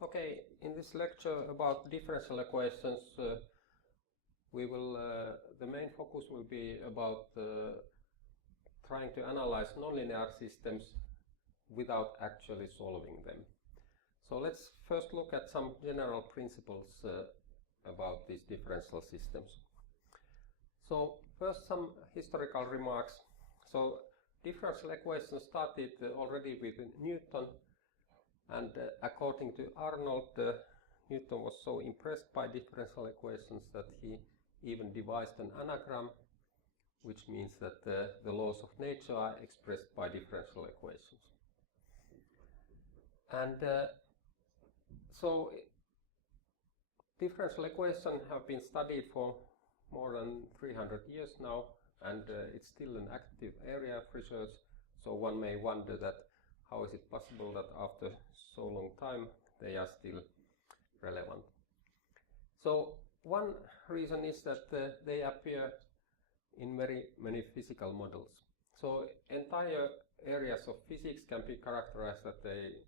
Okay, in this lecture about differential equations, the main focus will be about trying to analyze nonlinear systems without actually solving them. So let's first look at some general principles about these differential systems. So first some historical remarks. So differential equations started already with Newton, and according to Arnold, Newton was so impressed by differential equations that he even devised an anagram, which means that the laws of nature are expressed by differential equations. And so differential equations have been studied for more than 300 years now, and it's still an active area of research. So one may wonder that how is it possible that after so long time they are still relevant. So one reason is that they appear in very many physical models. So entire areas of physics can be characterized that it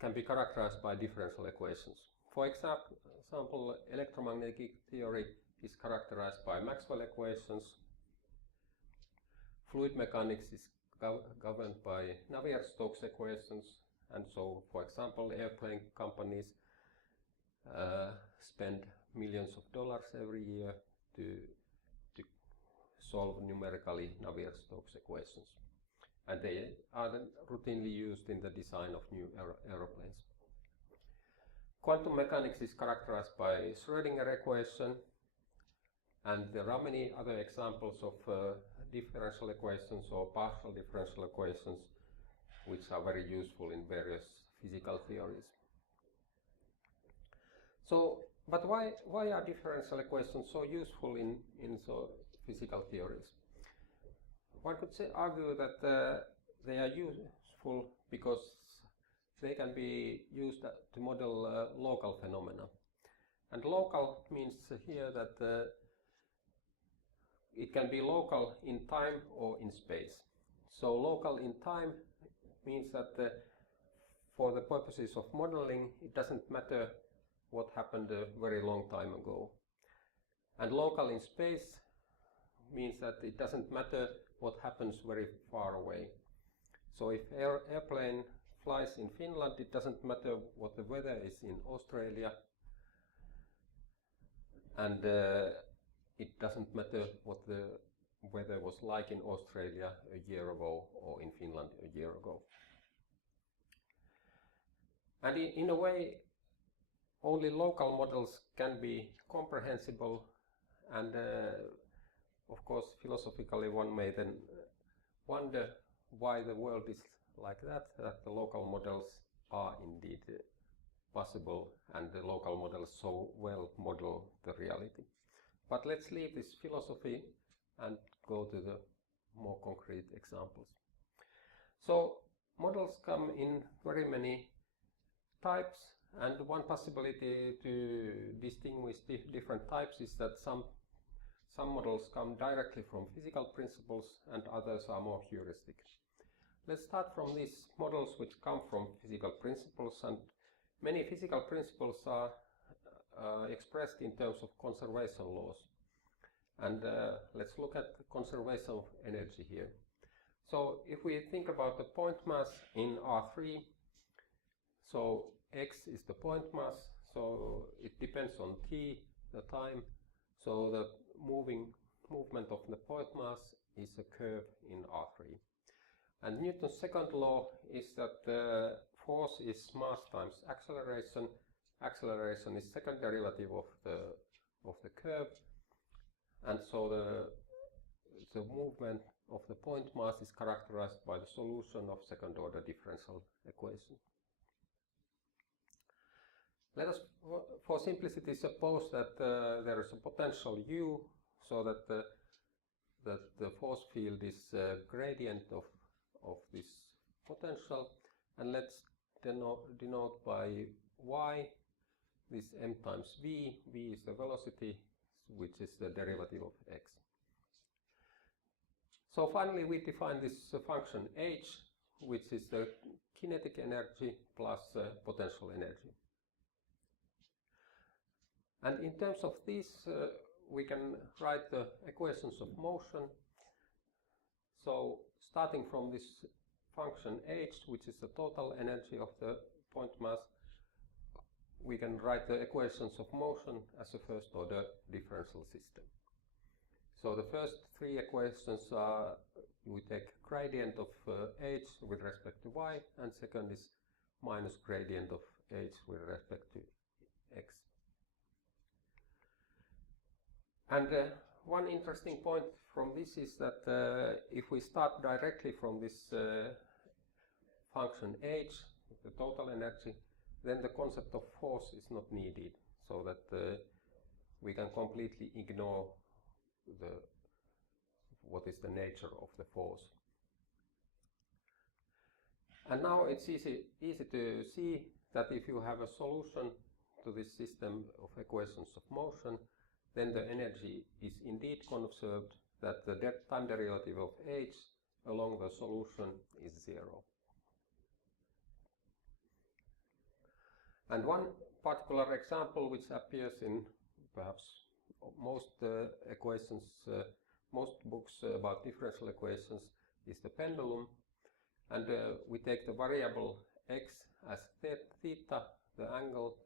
can be characterized by differential equations. For example, electromagnetic theory is characterized by Maxwell equations. Fluid mechanics is governed by Navier-Stokes equations, and so, for example, airplane companies spend millions of dollars every year to solve numerically Navier-Stokes equations, and they are then routinely used in the design of new aeroplanes. Quantum mechanics is characterized by Schrödinger equation, and there are many other examples of differential equations or partial differential equations which are very useful in various physical theories. So, but why are differential equations so useful in physical theories? One could argue that they are useful because they can be used to model local phenomena. And local means here that it can be local in time or in space. So local in time means that for the purposes of modeling, it doesn't matter what happened a very long time ago. And local in space means that it doesn't matter what happens very far away. So if airplane flies in Finland, it doesn't matter what the weather is in Australia, and it doesn't matter what the weather was like in Australia a year ago or in Finland a year ago. And in a way, only local models can be comprehensible, and of course philosophically one may then wonder why the world is like that the local models are indeed possible and the local models so well model the reality. But let's leave this philosophy and go to the more concrete examples. So models come in very many types, and one possibility to distinguish different types is that some models come directly from physical principles and others are more heuristic. Let's start from these models which come from physical principles, and many physical principles are expressed in terms of conservation laws. And let's look at the conservation of energy here. So if we think about the point mass in R3, so x is the point mass, so it depends on t, the time. So the movement of the point mass is a curve in R3. And Newton's second law is that the force is mass times acceleration. Acceleration is second derivative of the curve, and so the movement of the point mass is characterized by the solution of second order differential equation. Let us, for simplicity, suppose that there is a potential u, so that the force field is gradient of this potential, and let's denote by y this m times v. V is the velocity, which is the derivative of x. So finally we define this function h, which is the kinetic energy plus potential energy. And in terms of this, we can write the equations of motion. So starting from this function h, which is the total energy of the point mass, we can write the equations of motion as a first order differential system. So the first three equations are, we take gradient of h with respect to y, and second is minus gradient of h with respect to x. And one interesting point from this is that if we start directly from this function h, the total energy, then the concept of force is not needed, so that we can completely ignore what is the nature of the force. And now it's easy to see that if you have a solution to this system of equations of motion, then the energy is indeed conserved, that the time derivative of h along the solution is 0. And one particular example which appears in perhaps most equations, most books about differential equations, is the pendulum. And we take the variable x as theta, the angle,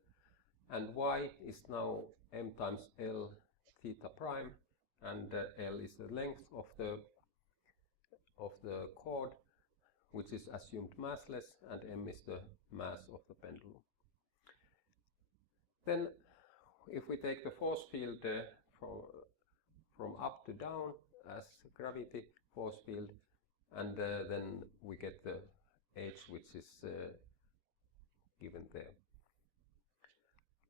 and y is now m times L theta prime, and L is the length of the cord, which is assumed massless, and m is the mass of the pendulum. Then if we take the force field from up to down as gravity force field, and then we get the h, which is given there.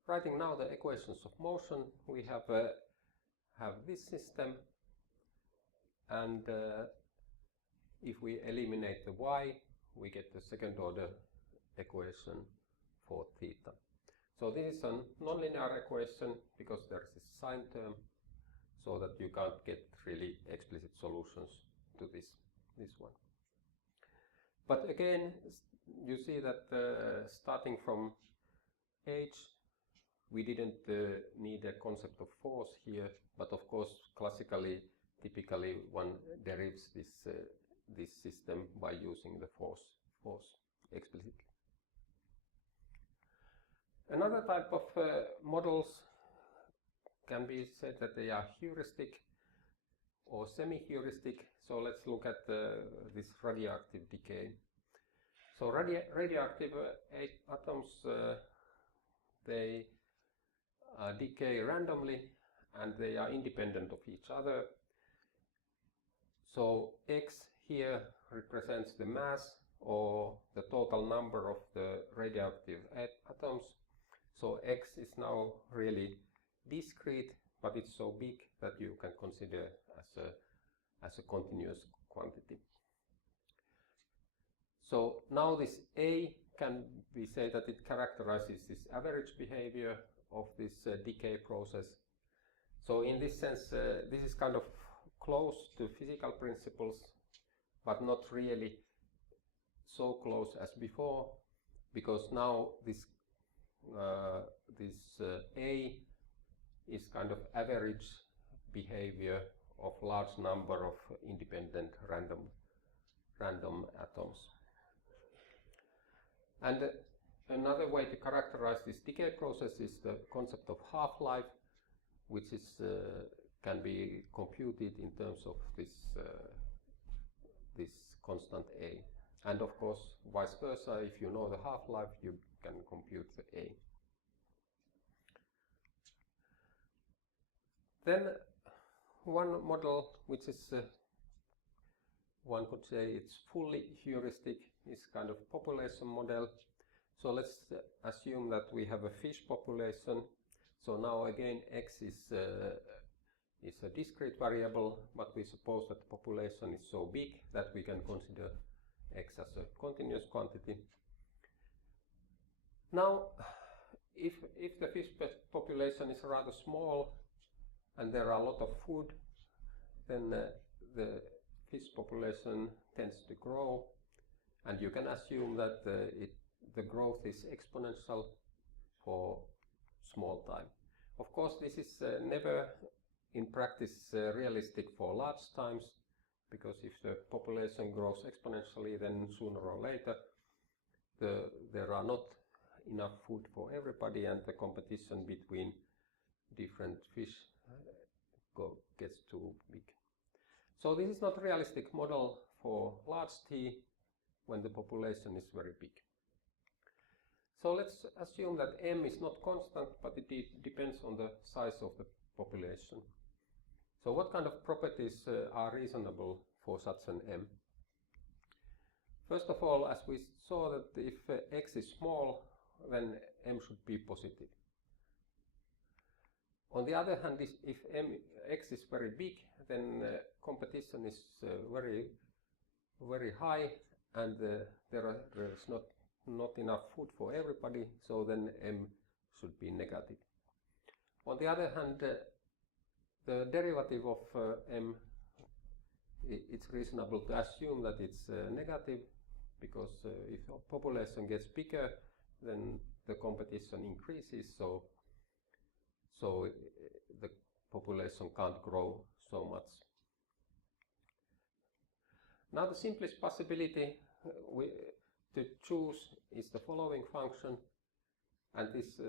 Writing now the equations of motion, we have this system, and if we eliminate the y, we get the second order equation for theta. So this is a nonlinear equation because there is a sign term, so that you can't get really explicit solutions to this one. But again, you see that starting from h, we didn't need a concept of force here, but of course classically, typically one derives this system by using the force explicitly. Another type of models can be said that they are heuristic or semi-heuristic. So let's look at this radioactive decay. So radioactive atoms, they decay randomly and they are independent of each other. So x here represents the mass or the total number of the radioactive atoms. So x is now really discrete, but it's so big that you can consider as a continuous quantity. So now this A can be said that it characterizes this average behavior of this decay process. So in this sense, this is kind of close to physical principles, but not really so close as before, because now this A is kind of average behavior of large number of independent random atoms. And another way to characterize this decay process is the concept of half-life, which is can be computed in terms of this constant A. And of course, vice versa, if you know the half-life, you can compute the A. Then one model which is, one could say it's fully heuristic, is kind of population model. So let's assume that we have a fish population. So now again x is a discrete variable, but we suppose that the population is so big that we can consider x as a continuous quantity. Now, if the fish population is rather small and there are a lot of food, then the fish population tends to grow, And you can assume that the growth is exponential for small time. Of course, this is never in practice realistic for large times, because if the population grows exponentially, then sooner or later there are not enough food for everybody, and the competition between different fish gets too big. So this is not a realistic model for large T when the population is very big. So let's assume that M is not constant, but it depends on the size of the population. So what kind of properties are reasonable for such an M? First of all, as we saw, that if x is small, then M should be positive. On the other hand, if x is very big, then competition is very high, and there is not enough food for everybody, so then M should be negative. On the other hand, the derivative of M, it's reasonable to assume that it's negative, because if the population gets bigger, then the competition increases, so the population can't grow so much. Now the simplest possibility to choose is the following function, and this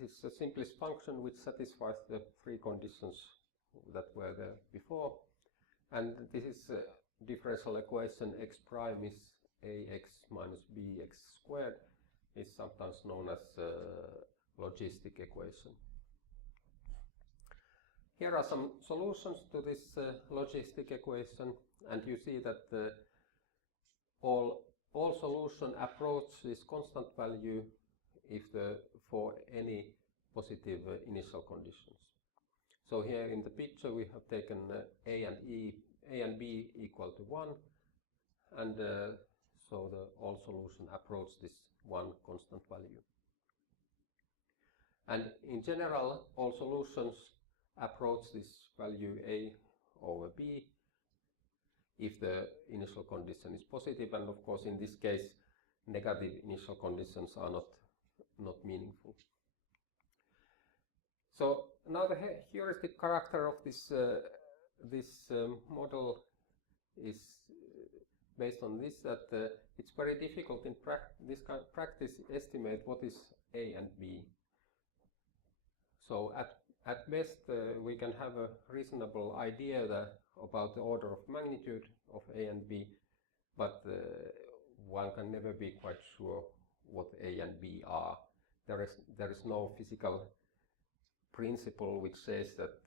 is the simplest function which satisfies the three conditions that were there before, and this is a differential equation. X prime is ax minus bx squared, is sometimes known as logistic equation. Here are some solutions to this logistic equation, and you see that all solution approach this constant value if for any positive initial conditions. So here in the picture we have taken a and b equal to 1, and so the all solution approach this one constant value. And in general, all solutions approach this value a over b if the initial condition is positive, and of course in this case negative initial conditions are not meaningful. So now the heuristic character of this model is based on this, that it's very difficult in this kind of practice to estimate what is A and B. So at best we can have a reasonable idea about the order of magnitude of A and B, but one can never be quite sure what A and B are. There is no physical principle which says that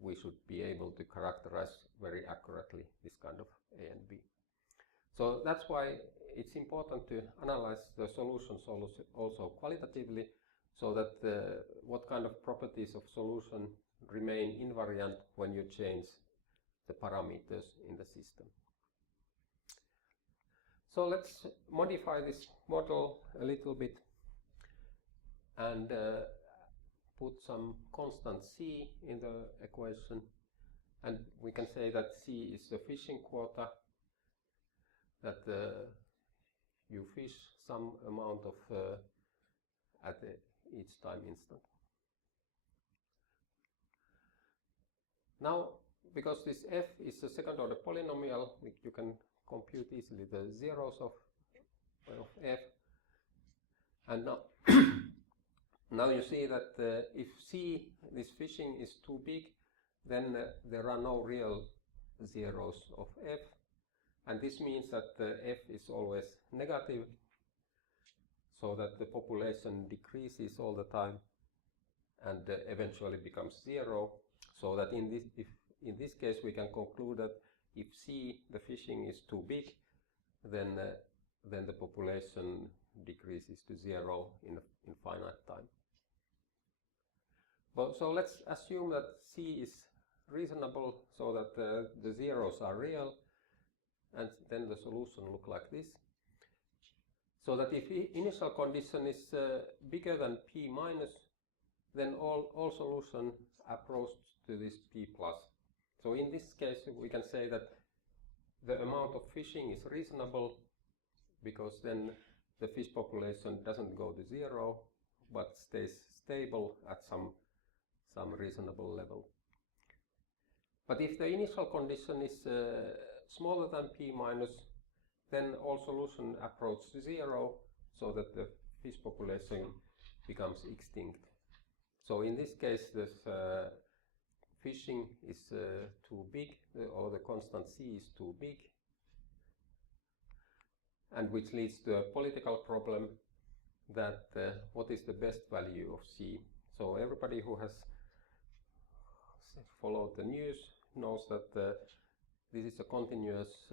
we should be able to characterize very accurately this kind of A and B. So that's why it's important to analyze the solutions also qualitatively, so that what kind of properties of solution remain invariant when you change the parameters in the system. So let's modify this model a little bit and put some constant c in the equation, and we can say that c is the fishing quota, that you fish some amount of at each time instant. Now, because this f is a second order polynomial, you can compute easily the zeros of f, and now now you see that if c, this fishing, is too big, then there are no real zeros of f, and this means that f is always negative, so that the population decreases all the time and eventually becomes 0, so that in this case we can conclude that if c, the fishing, is too big, then the population decreases to 0 in finite time. Well, so let's assume that c is reasonable, so that the zeros are real, and then the solution looks like this. So that if initial condition is bigger than p minus, then all solution approach to this p plus. So in this case we can say that the amount of fishing is reasonable because then the fish population doesn't go to zero, but stays stable at some reasonable level. But if the initial condition is smaller than p minus, then all solution approach to zero, so that the fish population becomes extinct. So in this case, this fishing is too big, or the constant c is too big, and which leads to a political problem that what is the best value of c. So everybody who has followed the news knows that this is a continuous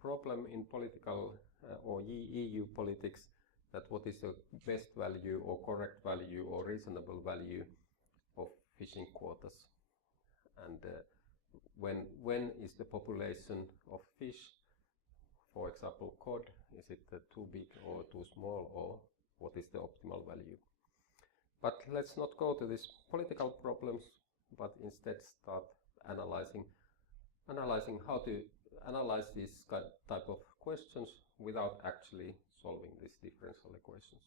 problem in political or EU politics, that what is the best value or correct value or reasonable value of fishing quotas, and when is the population of fish, for example cod, is it too big or too small, or what is the optimal value? But let's not go to these political problems, but instead start analyzing how to analyze these type of questions without actually solving these differential equations.